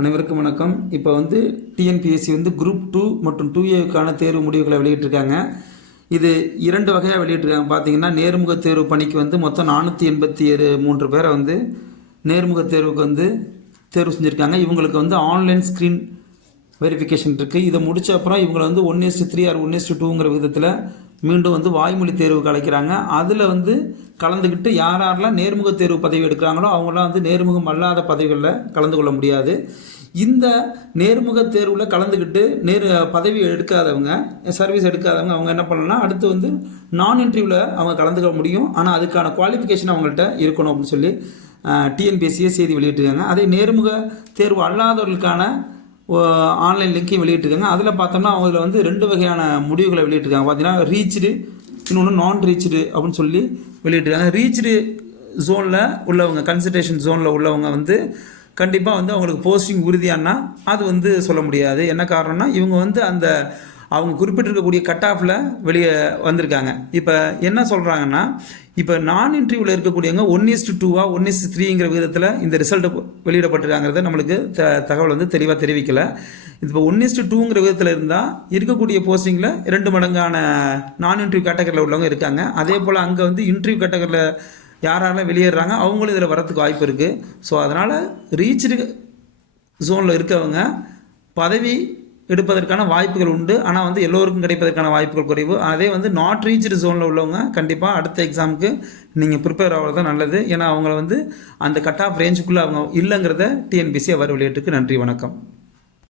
அனைவருக்கும் வணக்கம். இப்போ டிஎன்பிஎஸ்சி குரூப் 2 மற்றும் 2A தேர்வு முடிவுகளை வெளியிட்டிருக்காங்க. இது 2 வகையாக வெளியிட்டிருக்காங்க. பார்த்தீங்கன்னா நேர்முக தேர்வு பணிக்கு மொத்தம் 483 பேரை நேர்முக தேர்வுக்கு தேர்வு செஞ்சுருக்காங்க. இவங்களுக்கு ஆன்லைன் ஸ்க்ரீன் வெரிஃபிகேஷன் இருக்குது. இதை முடித்த அப்புறம் இவங்களை 1:3 ஆர் 1:2ங்கிற விதத்தில் மீண்டும் வாய்மொழி தேர்வுக்கு அழைக்கிறாங்க. அதில் கலந்துக்கிட்டு யாரெல்லாம் நேர்முக தேர்வு பதவி எடுக்கிறாங்களோ அவங்களாம் நேர்முகம் அல்லாத பதவிகளில் கலந்து கொள்ள முடியாது. இந்த நேர்முக தேர்வில் கலந்துக்கிட்டு பதவி எடுக்காதவங்க, சர்வீஸ் எடுக்காதவங்க, அவங்க என்ன பண்ணலாம், அடுத்து நான் இன்டர்வியூவில் அவங்க கலந்துக்க முடியும். ஆனால் அதுக்கான குவாலிஃபிகேஷன் அவங்கள்ட்ட இருக்கணும் அப்படின்னு சொல்லி டிஎன்பிஎஸ்சியை செய்தி வெளியிட்டிருக்காங்க. அதே நேர்முக தேர்வு அல்லாதவர்களுக்கான ஆன்லைன் லிங்கையும் வெளியிட்டிருக்காங்க. அதில் பார்த்தோம்னா அவங்கள 2 வகையான முடிவுகளை வெளியிட்டிருக்காங்க. பார்த்தீங்கன்னா ரீச்டு, இன்னொன்று நான் ரீச்டு அப்படின்னு சொல்லி வெளியிட்டிருக்காங்க. ரீச்டு ஜோனில் உள்ளவங்க, கன்சல்டேஷன் ஜோனில் உள்ளவங்க கண்டிப்பாக அவங்களுக்கு போஸ்டிங் உறுதியானா அது சொல்ல முடியாது. என்ன காரணம்னா இவங்க அந்த அவங்க குறிப்பிட்டிருக்கக்கூடிய கட் ஆஃபில் வெளியே வந்திருக்காங்க. இப்போ என்ன சொல்கிறாங்கன்னா, இப்போ நான் இன்டர்வியூவில் இருக்கக்கூடியவங்க 1:2 1:3ங்கிற விதத்தில் இந்த ரிசல்ட் வெளியிடப்பட்டிருக்காங்கிறத நம்மளுக்கு தகவல் தெளிவாக தெரிவிக்கலை. இப்போ 1:2ங்கிற விதத்தில் இருந்தால் இருக்கக்கூடிய போஸ்டிங்கில் 2 மடங்கான நான் இன்டர்வியூ கேட்டகரியில் உள்ளவங்க இருக்காங்க. அதே போல் அங்கே இன்டர்வியூ கேட்டகரியில் யாரெல்லாம் வெளியேறாங்க அவங்களும் இதில் வரத்துக்கு வாய்ப்பு இருக்குது. ஸோ அதனால் ரீச்டு ஜோனில் இருக்கவங்க பதவி எடுப்பதற்கான வாய்ப்புகள் உண்டு. ஆனால் எல்லோருக்கும் கிடைப்பதற்கான வாய்ப்புகள் குறைவு. அதே நாட் ரீச்டு ஜோனில் உள்ளவங்க கண்டிப்பாக அடுத்த எக்ஸாமுக்கு நீங்கள் ப்ரிப்பேர் ஆகிறது தான் நல்லது. ஏன்னா அவங்கள அந்த கட் ஆஃப் ரேஞ்சுக்குள்ளே அவங்க இல்லைங்கிறத டிஎன்பிஎஸ்சி அவர் வெளியிட்டிருக்கு. நன்றி, வணக்கம்.